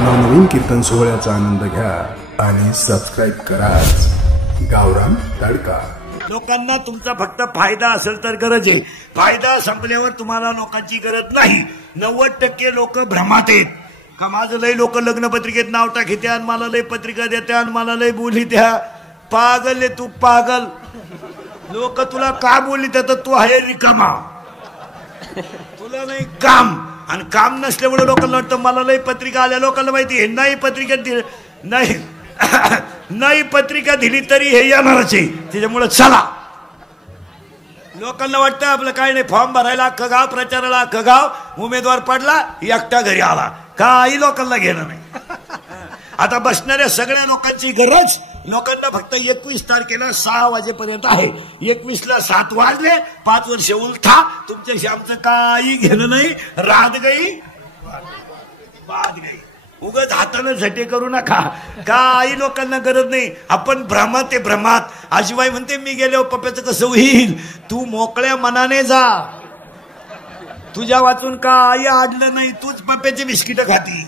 नवनवीन कीर्तन सोहळ्याचा आनंद घ्या आणि सबस्क्राईब करा गावरान तडका। लोकांना तुमचा फक्त फायदा असेल तर गरज आहे, फायदा संपल्यावर तुम्हाला लोकांची गरज नाही। 90% लोक भ्रमात आहेत का माझं लय लोक लग्न पत्रिकेत नाव टाकीत्या आणि मला लय पत्रिका देत्या आणि मला लय बोली द्या। पागल आहे तू, पागल। लोक तुला का बोलली तर तू आहे रिकामा, तुला नाही काम, आणि काम नसल्यामुळे लोकांना वाटतं मला लय पत्रिका आल्या। लोकांना माहिती आहे नाही पत्रिका दिली नाही नाही पत्रिका दिली तरी हे येणारच आहे, त्याच्यामुळे चला। लोकांना वाटतं आपलं काय नाही, फॉर्म भरायला अख्खं गाव, प्रचाराला अख्खं गाव, उमेदवार पडला एकटा घरी आला, काही लोकांना घेणं नाही। आता बसणाऱ्या सगळ्या लोकांची गरज लोकांना फक्त 21 तारखेला 6 वाजेपर्यंत आहे। 21 ला 7 वाजले, 5 वर्ष उलथा, तुमच्याशी आमचं काही घेणं नाही। रात गई बात गई, उगाच हाताने झटे करू नका, काही लोकांना गरज नाही। आपण भ्रमात आहे, भ्रमात। आजीबाई म्हणते मी गेल्यावर पप्प्याचं कसं होईल, तू मोकळ्या मनाने जा, तुझ्या वाचून काही आडलं नाही। तूच पप्प्याची बिस्किट खाती,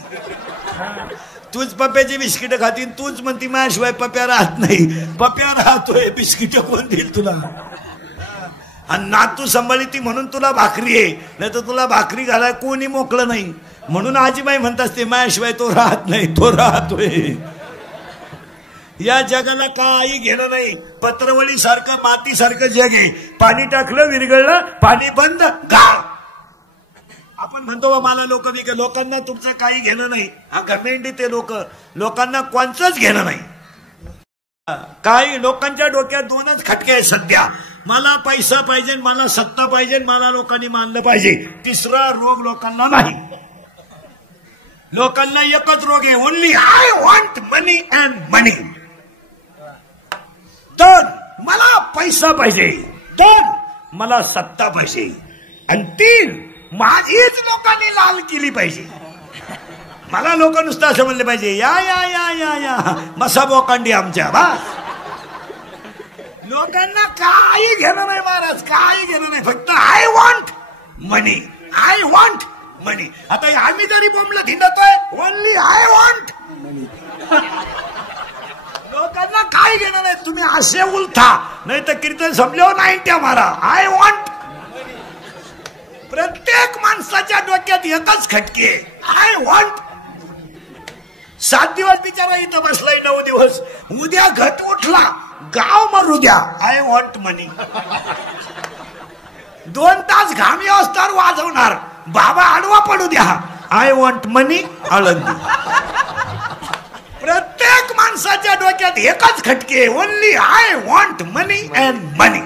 तूच पप्प्याची बिस्किट खाती, तूच म्हणती माझ्याशिवाय पप्प्या राहत नाही। पप्प्या राहतोय, बिस्किट कोण देईल तुला? आणि नातू सांभाळी म्हणून तुला भाकरी आहे, नाही तर तुला भाकरी घालाय कोणी मोकळं नाही। म्हणून आजीबाई म्हणत असते माझ्याशिवाय तो राहत नाही, तो राहतोय। या जगाला काही घेणं नाही। पत्रवळी सारखं माती सारखं जग आहे, पाणी टाकलं विरघळलं, पाणी बंद गाळ। आपण म्हणतो मला लोक बिक, लोकांना तुमचं काही घेणं नाही। हा गव्हर्नमेंट ते लोकांना कोणचंच घेणं नाही। काही लोकांच्या डोक्यात 2च खटके आहेत सध्या, मला पैसा पाहिजे, मला सत्ता पाहिजे, मला लोकांनी मानलं पाहिजे। तिसरा रोग लोकांना नाही। लोकांना एकच रोग आहे, only I want money and money. तर मला पैसा पाहिजे, तर मला सत्ता पाहिजे, आणि 3 माझीच लोकांनी लाल केली पाहिजे। मला लोक नुसतं असं म्हणले पाहिजे या या या या या मसा बोकांडी आमच्या, बस। लोकांना काही घेणं नाही महाराज, काही घेणं नाही, फक्त I want money, I want money. आता आम्ही जरी बोंबला धिंडतोय, ओनली आय वॉन्ट मनी। लोकांना काही घेणं नाही, तुम्ही असे उलथा, नाही तर कीर्तन संपल्यावर 90 मारा, आय वॉन्ट। प्रत्येक माणसाच्या डोक्यात एकच खटके, आय वॉन्ट। 7 दिवस बिचारा इथं बसलाय, 9 दिवस, उद्या घट उठला, गाव मरू द्या, आय वॉन्ट मनी। 2 तास घाम व्यवस्थावर वाजवणार, बाबा आडवा पडू द्या, आय वॉन्ट मनी आळंदी। प्रत्येक माणसाच्या डोक्यात एकच खटके, only I want money and money.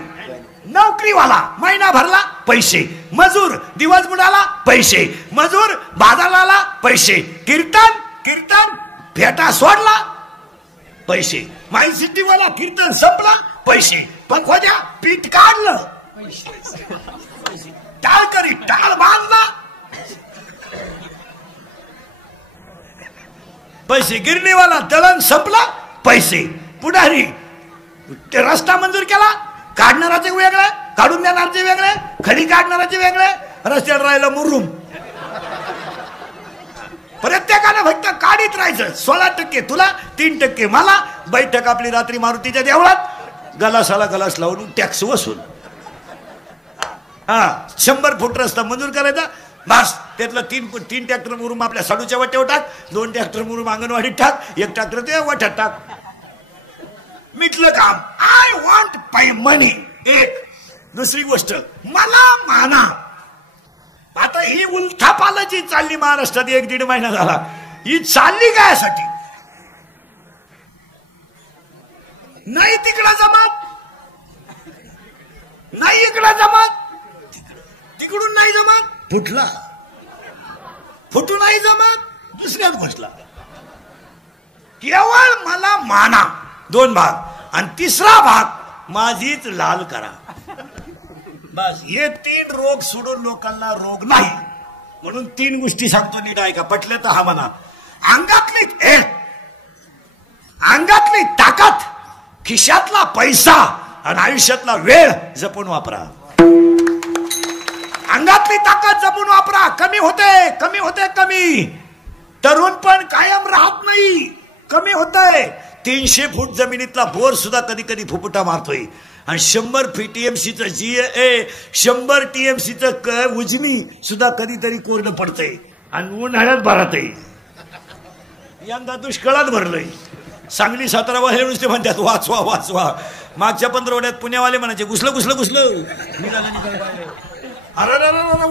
नोकरीवाला महिना भरला पैसे, मजूर दिवस बुडाला पैसे, मजूर बाजाराला पैसे, कीर्तन कीर्तन फेटा सोडला पैसे, माई सिटीवाला कीर्तन संपला पैसे, पखवाद्या पीठ काढलं टाळ करी टाळ बांधला पैसे, गिरणीवाला दळण संपला पैसे, पुढारी रस्ता मंजूर केला, काढणाराचे वेगळे, काढून देणारचे वेगळे, खडी काढणाराचे वेगळे, रस्त्यावर राहिलं मुरुम। प्रत्येकानं फक्त काढीत राहायचं, 16% तुला, 3% मला। बैठक आपली रात्री मारुतीच्या देवळात, गलासाला गलास लावून टॅक्स वसूल। 100 फूट रस्ता मंजूर करायचा, बस त्यातलं 3 ट्रॅक्टर मुरुम आपल्या साडूच्या वाट्यावर टाक, 2 ट्रॅक्टर मुरुम अंगणवाडीत टाक, 1 ट्रॅक्टर ते वाट्यात टाक, मिटलं काम। आय वॉन्ट पाय मनी। एक दुसरी गोष्ट, मला माना। आता ही उलथापालाची चालली महाराष्ट्रात 1-1.5 महिना झाला, ही चालली काय साठी? नाही तिकडं जमात, नाही इकडं जमात, तिकडून नाही जमात, फुटला, फुटू नाही जमात, दुसऱ्याच बसला। केवळ मला माना, 2 भाग, आणि तिसरा भाग माझीच लाल करा, बस। हे 3 रोग सोडून लोकांना रोग नाही। म्हणून 3 गोष्टी सांगतो, नीट ऐका, पटले तर हा म्हणा। अंगातली ताकद, खिशातला पैसा आणि आयुष्यातला वेळ जपून वापरा। अंगातली ताकद जपून वापरा, कमी होते कमी होते कमी, तरुण पण कायम राहत नाही, कमी होत आहे. 300 फूट जमिनीतला बोर सुद्धा कधी कधी फुफुटा मारतोय आणि 100 TMCचं 100 TMCचं उजनी सुद्धा कधीतरी कोरडं पडतंय आणि उन्हाळ्यात भरतय. यंदा दुष्काळात भरलंय. सांगली सातारा वाले नुसते म्हणतात वाचवा वाचवा. मागच्या 15 पुण्यावाले म्हणायचे घुसलं घुसलं घुसलं,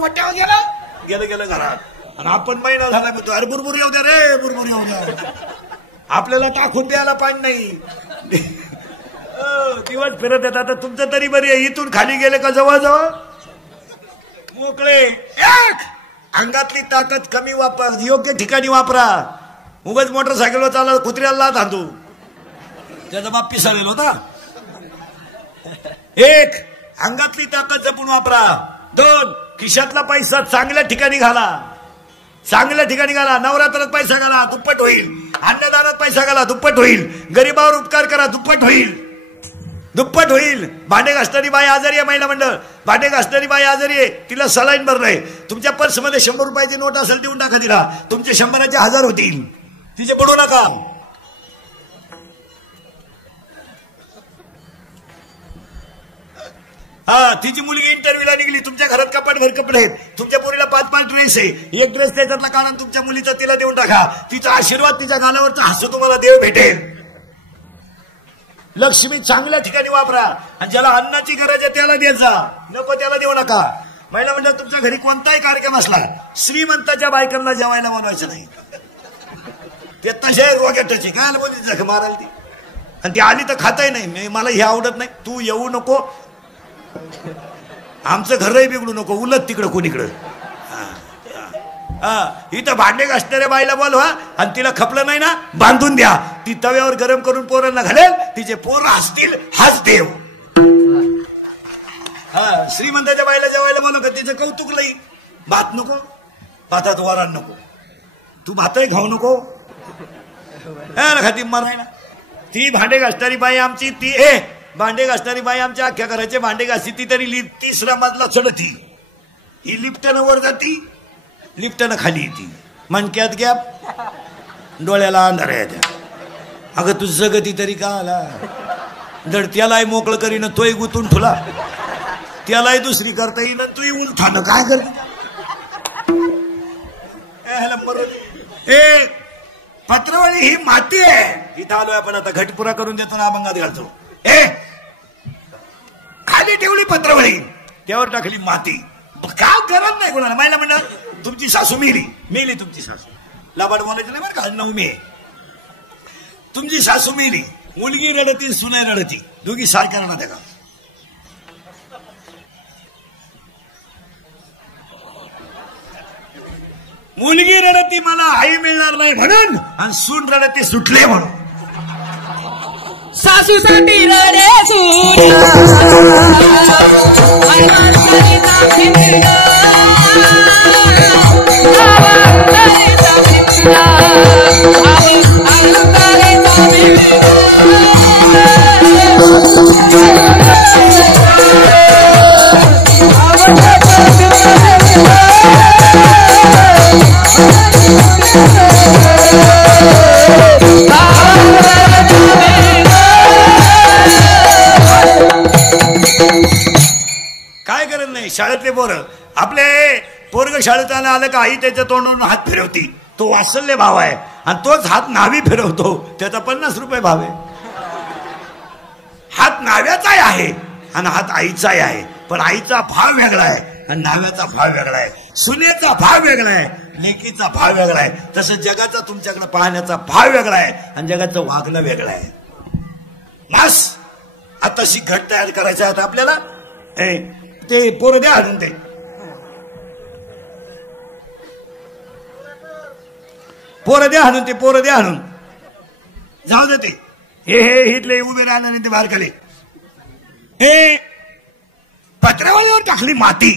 वाट्यावर गेलं गेलं घरात. आणि आपण महिना झाला म्हणतो अरे बुरबुर येऊ द्या रे, बुरबुर येऊ द्या. आपल्याला टाकून द्यायला पाणी नाही. दिवस फिरत येतात. आता तुमचं तरी बरी आहे, इथून खाली गेले का जवळजवळ मोकळे. अंगातली ताकद कमी वापर, योग्य ठिकाणी वापरा. उगाच मोटरसायकलवर चालला कुत्र्याला थांबतो, त्याचा बाप पिसाळलेला होता. 1 अंगातली ताकद जपून वापरा. 2 खिशातला पैसा चांगल्या ठिकाणी घाला, चांगल्या ठिकाणी घाला. नवरात्रात पैसा घाला, दुप्पट होईल. अन्नदानात पैसा घाला, दुप्पट होईल. गरीबावर उपकार करा, दुप्पट होईल, दुप्पट होईल. भांडे घासणारी बाई आजारी आहे, महिला मंडळ भांडे घासणारी बाई आजारी आहे, तिला सलाईन भरलंय. तुमच्या पर्समध्ये 100 रुपयाची नोट असेल देऊन टाका तिला. तुमचे 100चे 1000 होतील, तिचे पडू नका. तिची मुलगी इंटरव्ह्यूला निघली, तुमच्या घरात कपाटभर कपडे आहेत, तुमच्या पोरीला 5 ड्रेस आहे. एक ड्रेस त्याच्यातला काढून तुमच्या मुलीचा तिला देऊन टाका. तिचा आशीर्वाद, तिच्या गालावरचा हसू तुम्हाला देव भेटेल. लक्ष्मी चांगल्या ठिकाणी वापरा. आणि ज्याला अन्नाची गरज आहे त्याला द्यायचा, नको त्याला देऊ नका. महिला म्हणजे तुमच्या घरी कोणताही कार्यक्रम असला, श्रीमंताच्या बायकांना जेवायला बोलवायचं नाही. ते तशा रोग्याची काय बोलली जख मारायला ती, आणि ती आली तर खाताही नाही. मला हे आवडत नाही, तू येऊ नको, आमचं घरही बिघडू नको, उलट तिकडं कोणीकडं. इथं भांडे घासणाऱ्या बाईला बोलवा आणि तिला खपलं नाही ना बांधून द्या. ती तव्यावर गरम करून पोरांना घालेल, तिचे पोरं हसतील, हाच देव. श्रीमंताच्या बाईला जेवायला बोलव का तिचं कौतुक लई. भात नको, भातात वरण नको, तू भातही खाऊ नको, खाती मरायला. ती भांडे घासणारी बाई आमची, ती भांडे घासणारी बाई आमच्या अख्ख्या घराचे भांडे घासी. ती तरी 3रा मजला चढती, ही लिफ्टनं वर जाती, लिफ्टनं खाली येते. मणक्यात गॅप, डोळ्याला अंधार येत्या. अगं तुझं गती तरी का आला. जड त्यालाही मोकळं करीन, तोही गुतून ठुला, त्यालाही दुसरी करता येईन, तूही उलथानं काय करते. पत्रवळी ही माती आहे. इथं आलोय आपण आता, घटपुरा करून देतो ना, अभंगात घालतो. खाली ठेवली पत्रवळी, त्यावर टाकली माती. काय गरज नाही कोणाला. महिला म्हणणार तुमची सासू मेली, मेली तुमची सासू, लाबाड बोलायचं नाही बरं का. 9 मे तुमची सासू मेली, मुलगी रडती, सुनाई रडती, दोघी सारख्या रडत आहे का. मुलगी रडती मला आई मिळणार नाही म्हणून, आणि सून रडती सुटले म्हणून. सासूसाठी रडे काय करत नाही. शाळेतले पोरं, आपले पोरग शाळेत आलं का आई त्याच्या तोंडून हात फिरवती, तो वात्सल्य भाव आहे. आणि तोच हात नावी फिरवतो, त्याचा 50 रुपये भाव आहे. हात नाव्याचाही आहे आणि हात आईचाही आहे, पण आईचा भाव वेगळा आहे आणि नाव्याचा भाव वेगळा आहे. सुनेचा भाव वेगळा आहे, लेकीचा भाव वेगळा आहे. तसं जगाचा तुमच्याकडे पाहण्याचा भाव वेगळा आहे आणि जगाचं वागणं वेगळं आहे. मास आताशी घट तयार करायचं आहे आपल्याला. ते पोरं द्या आणून, ते पोरं द्या आणून, ते पोरं द्या आणून. जाऊ दे ते. हे इथले उभे राहिलं नाही ते बाहेर खाली. हे पत्रावळीवर टाकली माती,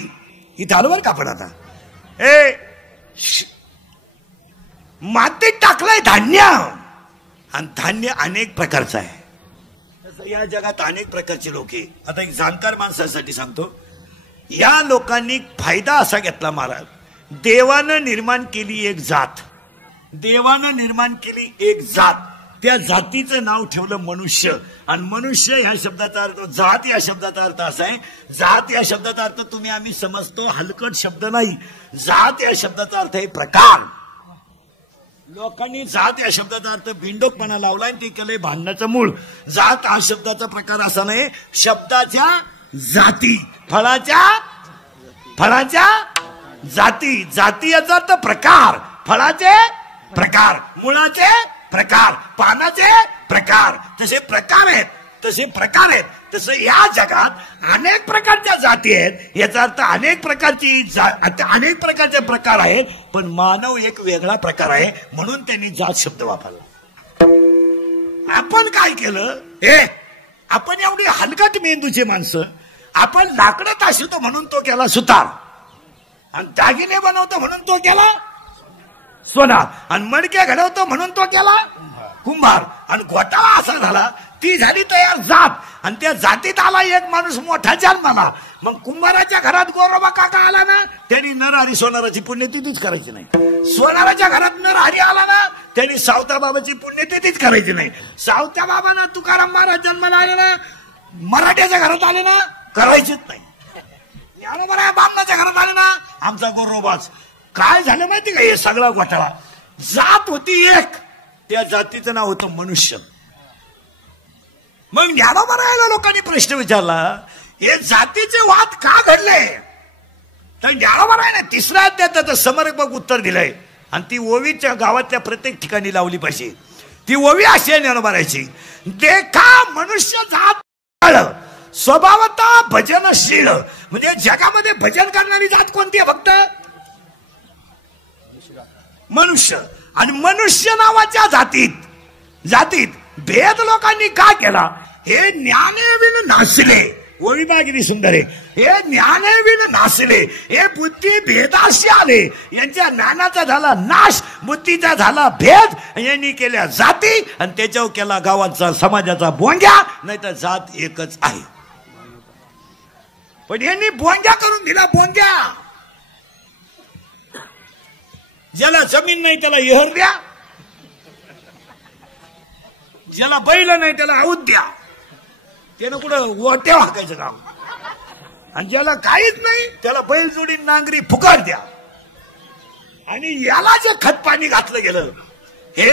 इथं आलो बरं का आपण आता. मातीत टाकलंय धान्य, आणि धान्य अनेक प्रकारचं आहे. या जगात अनेक प्रकारचे लोक आहे. आता एक जाणकार माणसासाठी सांगतो, या लोकांनी फायदा असा घेतला महाराज, देवानं निर्माण केली एक जात, देवानं निर्माण केली एक जात, त्या जातीचं नाव ठेवलं मनुष्य. आणि मनुष्य ह्या शब्दाचा अर्थ, जात या शब्दाचा अर्थ असा आहे, जात या शब्दाचा अर्थ तुम्ही आम्ही समजतो हलकट शब्द नाही. जात या शब्दाचा अर्थ आहे प्रकार. लोकांनी जात या शब्दाचा अर्थ बिंडोकपणा लावला आणि ते केलंय भांडणाचं मूळ. जात हा शब्दाचा प्रकार असा नाही, शब्दाच्या जाती, फळाच्या जाती. जाती याचा अर्थ प्रकार, फळाचे प्रकार, मुळाचे प्रकार, पानाचे प्रकार. तसे प्रकार आहेत, तसं या जगात अनेक प्रकारच्या जाती आहेत. याचा अर्थ अनेक प्रकारचे प्रकार आहेत, पण मानव एक वेगळा प्रकार आहे, म्हणून त्यांनी जात शब्द वापरला. आपण काय केलं, आपण एवढी हलकट मेंदूची माणसं, आपण लाकडं तासतो म्हणून तो केला सुतार, आणि दागिने बनवतो म्हणून तो केला सोनार, आणि मडक्या घडवतो म्हणून तो केला कुंभार. आणि घोटाळा असा झाला, ती झाली तयार जात, आणि त्या जातीत आला एक माणूस मोठा जन्माला. मग कुंभाराच्या घरात गोरोबा काका आला ना, त्यांनी नरहरी सोनाराची पुण्यतिथीच करायची नाही. सोनाराच्या घरात नरहरी आला ना, त्यांनी सावता बाबाची पुण्यतिथीच करायची नाही. सावता बाबांना तुकाराम महाराज जन्माला आले ना, मराठ्याच्या घरात आले ना, करायचीच नाही. ज्ञानोबा बामणाच्या घरात आले ना, आमचा गोरोबाच. काय झालं माहिती का, हे सगळा घोटाळा. जात होती एक, त्या जातीचं नाव होतं मनुष्य. मग ज्ञानोबा लोकांनी प्रश्न विचारला, हे जातीचे वाद का घडले? तर ज्ञानोबा तिसऱ्या अध्यायात त्याचं समर्पक उत्तर दिलंय, आणि ती ओवीच्या गावातल्या प्रत्येक ठिकाणी लावली पाहिजे. ती ओवी अशी आहे ज्ञानोबाची, देखा मनुष्य जात स्वभावतः भजनशील. म्हणजे जगामध्ये भजन करणारी जात कोणती आहे? फक्त मनुष्य. आणि मनुष्य नावाच्या जातीत भेद लोकांनी का केला? हे ज्ञानेविन नासले. ओळी बागिरी सुंदर आहे. हे ज्ञानेविन नासले, हे बुद्धी भेदाशी आले. यांच्या ज्ञानाचा झाला नाश, बुद्धीचा झाला भेद. यांनी केल्या जाती, आणि त्याच्यावर केला गावाचा समाजाचा बोंग्या. नाही तर जात एकच आहे, पण यांनी बोंग्या करून दिला. बोंग्या, ज्याला जमीन नाही त्याला एहर द्या, ज्याला बैल नाही त्याला आऊत द्या, त्यानं कुठं ओट्या हाकायचं काम. आणि ज्याला काहीच नाही त्याला बैलजोडी नांगरी फुकाट द्या. आणि याला जे खत पाणी घातलं गेलं, हे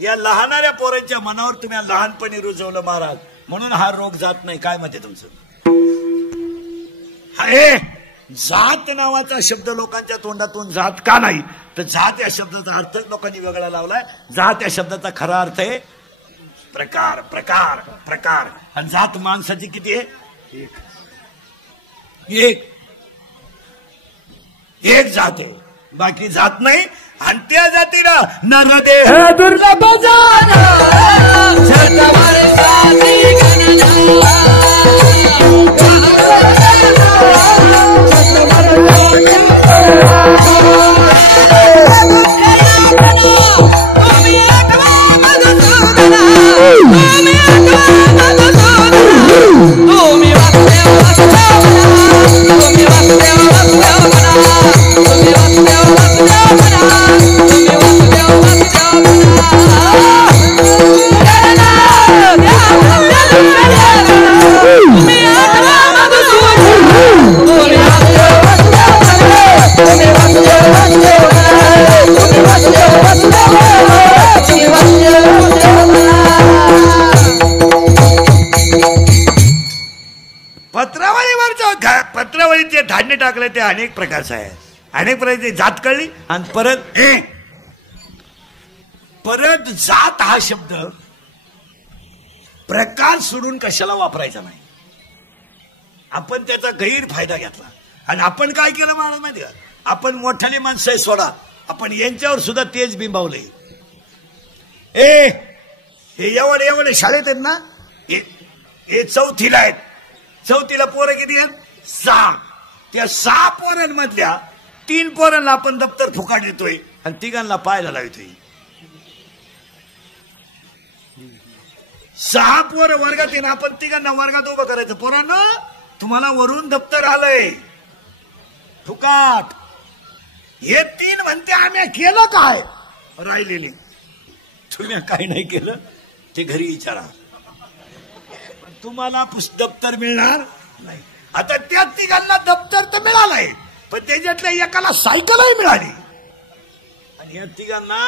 या लहानाऱ्या पोरांच्या मनावर तुम्ही लहानपणी रुजवलं महाराज, म्हणून हा रोग जात नाही. काय मत आहे तुमचं? हे जात नावाचा शब्द लोकांच्या तोंडातून जात का नाही? तर जात या शब्दाचा अर्थ लोकांनी वेगळा लावलाय. जात या शब्दाचा खरा अर्थ आहे प्रकार, प्रकार, प्रकार. आणि जात माणसाची किती आहे? एक जात आहे, बाकी जात नाही. आणि त्या जातीला नरदेह दुर्लभ पत्रावळीचे धान्य टाकले ते अनेक प्रकारचं आहे. अनेक प्रकारची जात कळली. आणि परत जात हा शब्द प्रकार सोडून कशाला वापरायचा नाही. आपण त्याचा गैरफायदा घेतला. आणि आपण काय केलं महाराज माहिती का? आपण मोठाले माणसं सोडा, आपण यांच्यावर सुद्धा तेज बिंबावले. हे एवढे शाळेत आहेत ना, हे चौथीला आहेत. चौथीला पोरं किती आहेत? 6. त्या 6 पोरांमधल्या 3 पोरांना आपण दप्तर फुकाट देतोय आणि 3 पाहायला लावतोय. 6 पोरं वर्गात येणं, आपण 3 वर्गात उभं करायचं. पोरांनो तुम्हाला वरून दप्तर आलंय फुकाट. हे 3 जमीन म्हणते आम्ही केलं काय राहिलेली. तुम्ही काय नाही केलं ते घरी विचारा. तुम्हाला दप्तर मिळणार नाही. आता त्या तिघांना दप्तर तर मिळालंय पण त्याच्यातल्या एकाला सायकलही मिळाली आणि या तिघांना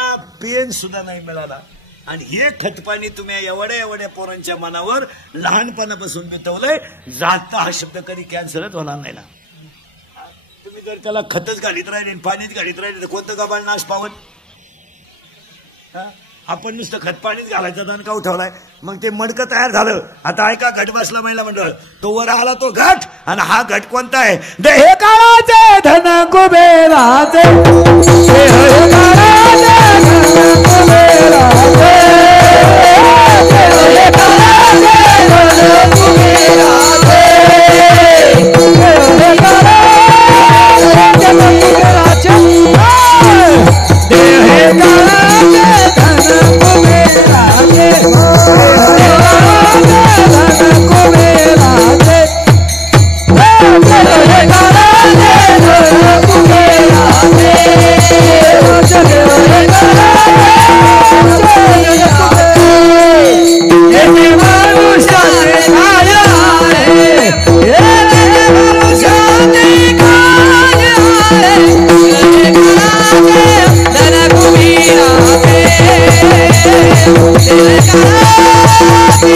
पेन सुद्धा नाही मिळाला. आणि हे खतपाणी तुम्ही एवढ्या एवढ्या पोरांच्या मनावर लहानपणापासून बितवलंय. जाता हा शब्द कधी कॅन्सलच होणार नाही ना. तुम्ही जर त्याला खतच घालीत राहिले पाणीच घालीत राहिले तर कोणतं गबाळ नाश पावत. आपण नुसतं खत पाणीच घालायचं दणका उठवलाय मग ते मडकं तयार झालं. आता ऐका घट बसला महिला मंडळ तो वर आला तो घट आणि हा घट कोणता आहे. देह काळाचे धन कुबेराचे देह काळाचे धन कुबेराचे देह काळाचे धन कुबेराचे देह काळाचे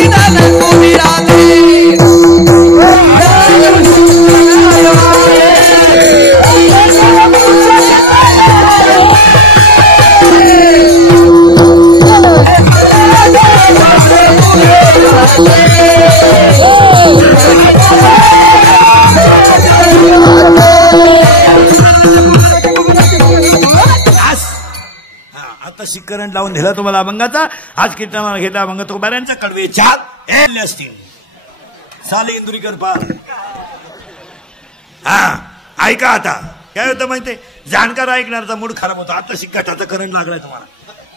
धन कुबेराचे देह करंट लावून दिला तुम्हाला अभंगाचा. आज कीर्तनाला घेतला अभंग तो बऱ्यांचा कडवे छाप एले असतील साले इंदुरीकर पार. हा ऐका आता काय होतं माहितीये जाणकार ऐकणारचा मूड खराब होता. आता शिकाटाचा करंट लागलाय तुम्हाला.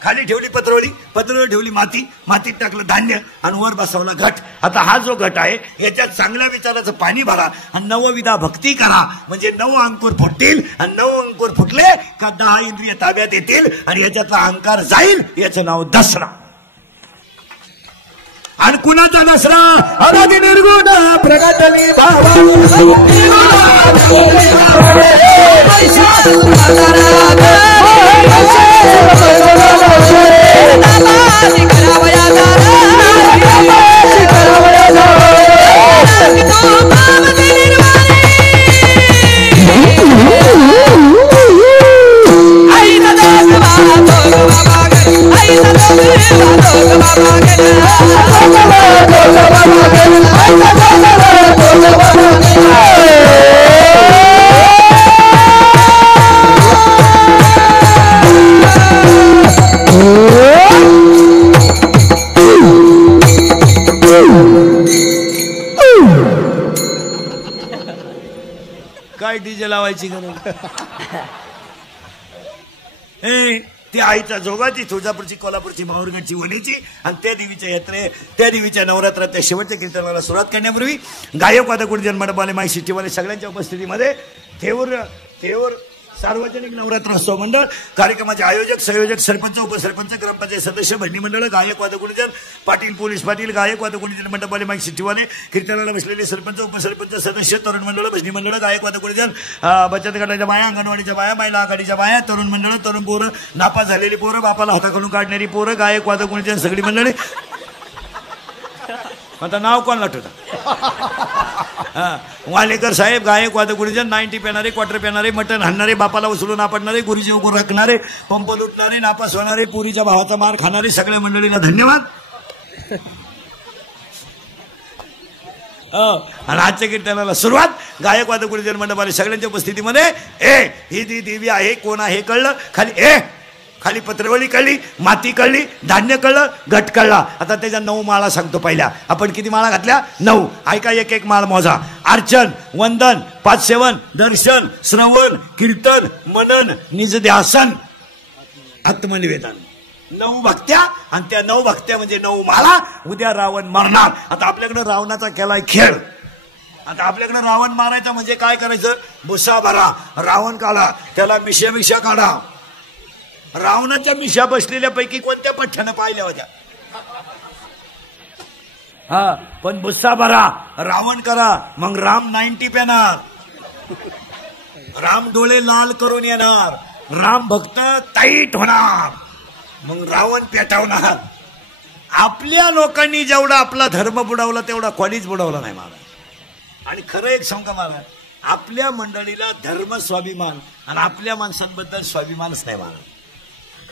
खाली ठेवली पत्रवडी पत्रवडी ठेवली माती मातीत टाकलं धान्य आणि वर बसवला घट. आता हा जो घट आहे याच्यात चांगल्या विचाराचं पाणी भरा आणि नवविधा भक्ती करा म्हणजे 9 अंकुर फुटतील आणि 9 अंकुर फुटले का 10 इंद्रिय ताब्यात येतील आणि याच्यातला अहंकार जाईल. याचं नाव दसरा. आणि कुणाचा दसरा अनादि निर्गुण प्रगटनी भावा काय डीजे लावायची गरज. ती आईच्या जोगाची तुळजापूरची कोल्हापूरची माहूरगडची वणीची आणि त्या देवीच्या यात्रे त्या देवीच्या नवरात्राच्या शेवटच्या कीर्तनाला सुरुवात करण्यापूर्वी गायक वादक जन्मडपाले माई सिटीवाले सगळ्यांच्या उपस्थितीमध्ये थेऊर सार्वजनिक नवरात्रोत्सव मंडळ कार्यक्रमाचे आयोजक संयोजक सरपंच उपसरपंच ग्रामपंचायत सदस्य भजनी मंडळ गायक वादक पाटील पोलीस पाटील गायक वादक मंडपाले माईक सिटीवाले कीर्तनाला बसलेले सरपंच उपसरपंच सदस्य तरुण मंडळ भजनी मंडळ गायक वादक बचत गटाच्या बाया अंगणवाडीच्या बाया महिला आघाडीच्या बाया तरुण मंडळ तरुण पोरं नापास झालेली पोरं बापाला हाताकडून काढणारी पोरं गायक वादक सगळी मंडळी. आता नाव कोण आठवतं. वालेकर साहेब गायक वादक 90 पेणारे क्वार्टर पेणारे मटण हाणणारे बापाला उचलून आपडणारे गुरुजी उभं राखणारे पंप लुटणारे नापास होणारे पुरीच्या भावाचा मार खाणारे सगळ्या मंडळीला धन्यवाद. आणि आजच्या कीर्तनाला सुरुवात गायक वादक मंडपाले सगळ्यांच्या उपस्थितीमध्ये ही देवी आहे कोण आहे कळलं. खाली पत्रवळी कळली माती कळली धान्य कळलं घट कळला. आता त्याच्या 9 माळा सांगतो. पहिल्या आपण किती माळा घातल्या 9. ऐका एक एक माळ मोजा. अर्चन वंदन पादसेवन दर्शन श्रवण कीर्तन मनन निजध्यासन आत्मनिवेदन 9 भक्त्या आणि त्या 9 भक्त्या म्हणजे 9 माळा. उद्या रावण मारणार. आता आपल्याकडे रावणाचा केलाय खेळ. आता आपल्याकडे रावण मारायचा म्हणजे काय करायचं भुसा भरा रावण काढा त्याला मिशा काढा रावणाच्या मिशा बसलेल्या पैकी कोणत्या पठ्ठ्यानं पाहिल्या होत्या? हा, पण बुस्सा भरा, रावण करा, मग राम 90 पेणार, राम डोळे लाल करून येणार, राम भक्त टाईट होणार, मग रावण पेटवणार. आपल्या लोकांनी जेवढा आपला धर्म बुडवला तेवढा कोणीच बुडवला नाही महाराज. आणि खरं एक सांगा महाराज, आपल्या मंडळीला धर्म स्वाभिमान आणि आपल्या माणसांबद्दल स्वाभिमानच नाही महाराज.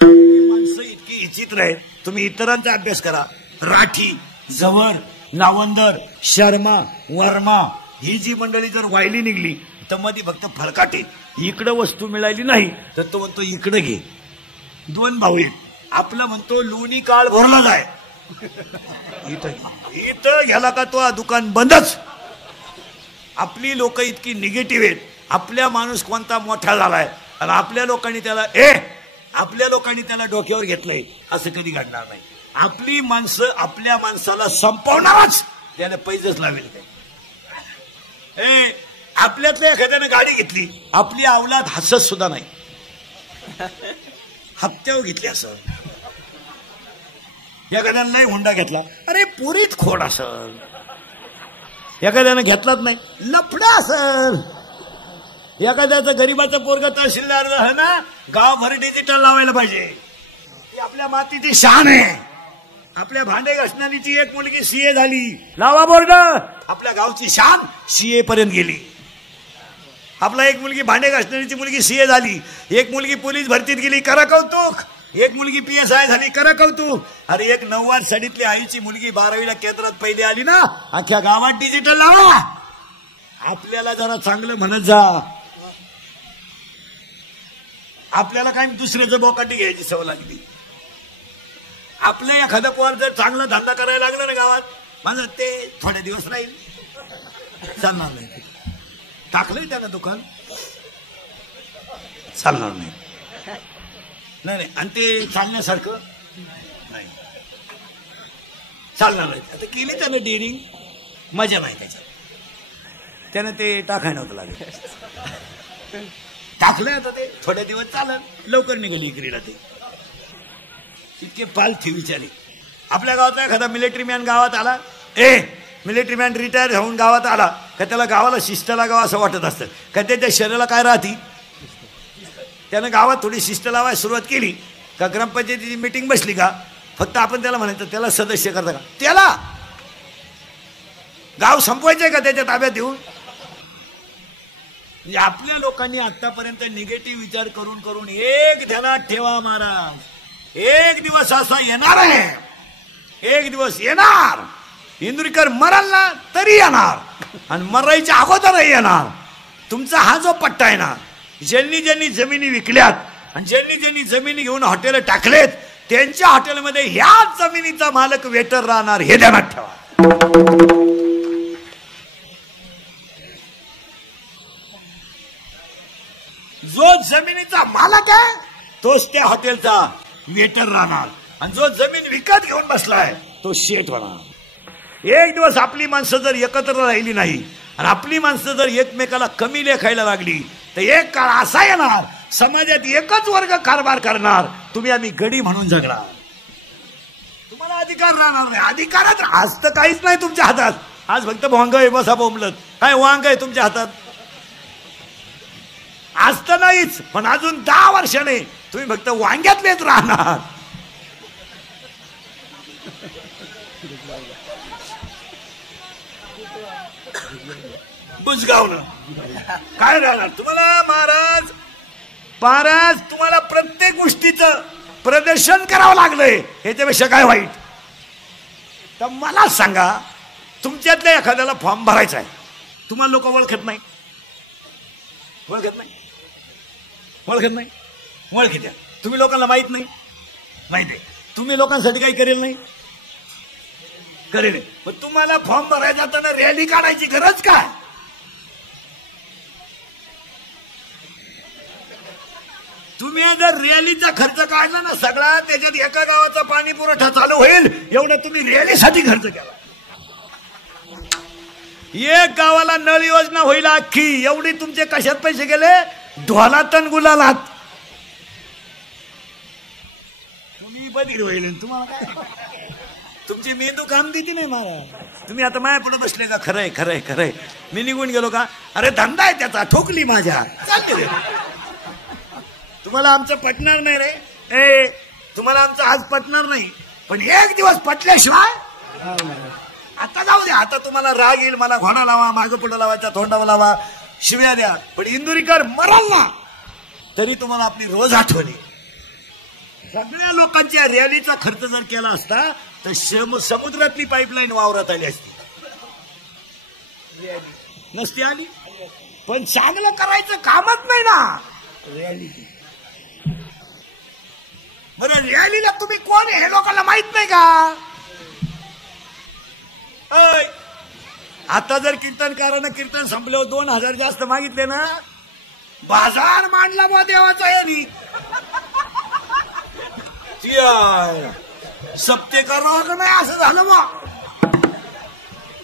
माणसं इतकी विचित्र आहेत. तुम्ही इतरांचा अभ्यास करा. राठी, जव्हर, नावंदर, शर्मा, वर्मा ही जी मंडळी जर वाहिली निघली तर मध्ये फक्त फरकाटे, इकडं वस्तू मिळाली नाही तर तो म्हणतो इकडं घे. दोन भाऊ आहेत, आपला म्हणतो लोणी काळ भरला जाय, इथं गेला का तो दुकान बंदच. आपली लोक इतकी निगेटिव्ह आहेत. आपल्या माणूस कोणता मोठा झालाय आणि आपल्या लोकांनी त्याला डोक्यावर घेतलंय असं कधी घडणार नाही. आपली माणसं आपल्या माणसाला संपवणारच, त्याला पैजच लावेल. आपल्यातल्या एखाद्यानं गाडी घेतली, आपली अवलाद हसत सुद्धा नाही, हप्त्यावर घेतली असं. एखाद्यानं नाही हुंडा घेतला, अरे पुरीच खोड असल. एखाद्यानं घेतलाच नाही, लफडा असल. एखाद्याचं गरीबाचं पोरग तहसीलदार आहे ना, गावभर डिजिटल लावायला पाहिजे. ती आपल्या मातीची शान आहे. आपल्या भांडे घासणारीची एक मुलगी सीए झाली, लावा बोर्ड. आपल्या गावची शान सीए पर्यंत गेली. आपला एक मुलगी भांडे घासणारीची मुलगी सीए झाली, एक मुलगी पोलीस भरतीत गेली, करा कौतुक. एक मुलगी PSI झाली, करा कौतुक. अरे एक 9वार साडीतली आईची मुलगी 12वीला केंद्रात पहिली आली ना, अख्ख्या गावात डिजिटल लावा. आपल्याला जरा चांगलं म्हणत जा. आपल्याला काय दुसऱ्याचं बोकाटी घ्यायची सवय लागली. आपलं एखादं पोर जर चांगला धंदा करायला लागला ना गावात, माझं ते थोडे दिवस राहील, चालणार नाही. टाकलंय त्यानं दुकान, चालणार नाही. नाही, आणि ते चालण्यासारखं नाही, चालणार नाही. आता केली त्यानं डेअरिंग, मजा नाही त्याच्यात. त्यानं ते टाकाय नव्हतं लागेल. टाकलंय आता ते थोड्या दिवस चालत, लवकर निघाली इकरीला. ते इतके पालथी विचारी. आपल्या गावातला एखादा मिलिटरी मॅन गावात आला, मिलिटरी मॅन रिटायर होऊन गावात आला का त्याला गावाला शिस्त लागावं असं वाटत असतं का त्याच्या शरीराला काय राहती. त्यानं गावात थोडी शिस्त लावायला सुरुवात केली का ग्रामपंचायतीची मीटिंग बसली का फक्त आपण त्याला म्हणायचं त्याला सदस्य करता का, त्याला गाव संपवायचंय का त्याच्या ताब्यात देऊन. म्हणजे आपल्या लोकांनी आतापर्यंत निगेटिव्ह विचार करून करून एक ध्यानात ठेवा महाराज, एक दिवस असा येणार आहे, एक दिवस येणार. इंदुरीकर मराल ना तरी येणार आणि मरायच्या अगोदरही येणार. तुमचा हा जो पट्टा आहे ना, ज्यांनी ज्यांनी जमिनी विकल्यात आणि ज्यांनी ज्यांनी जमिनी घेऊन हॉटेल टाकलेत त्यांच्या हॉटेलमध्ये ह्याच जमिनीचा मालक वेटर राहणार, हे ध्यानात ठेवा. जो जमिनीचा मालक आहे तोच त्या हॉटेलचा वेटर राहणार आणि जो जमीन विकत घेऊन बसलाय तो शेठ होणार. एक दिवस आपली माणसं जर एकत्र राहिली नाही आणि आपली माणसं जर एकमेकाला कमी लेखायला लागली तर एक काळ असा येणार समाजात एकच वर्ग कारभार करणार, तुम्ही आम्ही गडी म्हणून जगणार. तुम्हाला अधिकार राहणार नाही. अधिकारात आज तर काहीच नाही तुमच्या हातात. आज फक्त वांग आहे, बसा बोंबलत. काय वांग आहे तुमच्या हातात? आज तर नाहीच, पण अजून 10 वर्षाने तुम्ही फक्त वांग्यातलेच राहणार. बुजगावलं काय राहणार तुम्हाला. महाराज महाराज तुम्हाला प्रत्येक गोष्टीचं प्रदर्शन करावं लागलंय, ह्याच्यापेक्षा काय वाईट. तर मला सांगा, तुमच्यातल्या एखाद्याला फॉर्म भरायचा आहे, तुम्हाला लोक ओळखत नाही, ओळखत नाही, ओळखत नाही, ओळखी द्या. तुम्ही लोकांना माहित नाही, माहिती आहे. तुम्ही लोकांसाठी काही करेल नाही, करेल. पण तुम्हाला फॉर्म भरायचा जाताना रॅली काढायची गरज काय? तुम्ही जर रॅलीचा खर्च काढला ना सगळा, त्याच्यात एका गावाचा पाणी पुरवठा चालू होईल एवढं तुम्ही रॅलीसाठी खर्च केला. एक गावाला नळ योजना होईल अख्खी, एवढी तुमचे कशात पैसे गेले? ढोलात आणि गुलालात. मी बधीर होईल तुम्हाला काय तुमची मेंदू काम देते नाही महाराज तुम्ही आता माझ्या पुढे बसले का खरंय खरंय खरंय मी निघून गेलो का अरे धंदा आहे त्याचा ठोकली माझ्या चालते तुम्हाला आमचं पटणार नाही रे ए तुम्हाला आमचं आज पटणार नाही पण एक दिवस पटल्याशिवाय आता जाऊ द्या आता तुम्हाला राग येईल मला घोडा लावा मागं पुढं लावायचा तोंडावर लावा शिव्या द्या पण इंदुरीकर मराल ना तरी तुम्हाला आपली रोज आठवणी सगळ्या लोकांच्या रॅलीचा खर्च जर केला असता तर समुद्रातली पाईपलाईन वावरात आली असती नसती आली पण चांगलं करायचं कामच नाही ना रॅली बरं रॅलीला तुम्ही कोण हे लोकांना माहित नाही का आता जर कीर्तनकारानं कीर्तन संपल्यावर 2000 जास्त मागितले ना बाजार मांडला बा देवाचा यांनी सप्ते करावं का नाही असं झालं बा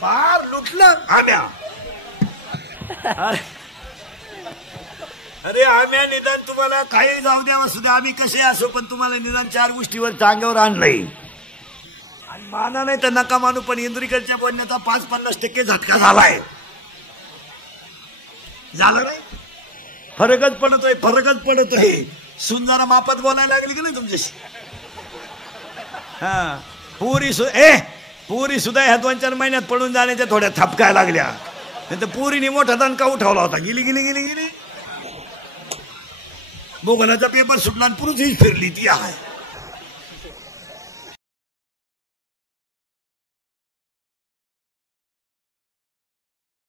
फार लुटलं आम्या अरे आम्या निदान तुम्हाला काही जाऊ द्यावा सुद्धा आम्ही कसे असो पण तुम्हाला निदान 4 गोष्टीवर चांगल्यावर आणलंय आणि माना नाही तर नका मानू पण इंदुरीकरच्या बोलण्याचा 5-50% झटका झालाय झालं नाही फरकच पडतोय सून जरा मापात बोलायला लागली की नाही तुमच्याशी हा पुरी सुद्धा ह्या 2-4 महिन्यात पडून जाण्याच्या थोड्या थपकाय लागल्या नाही तर पुरीने मोठा दणका उठवला होता गेली भूगोलाचा पेपर सुटला आणि पुरुष फिरली ती आहे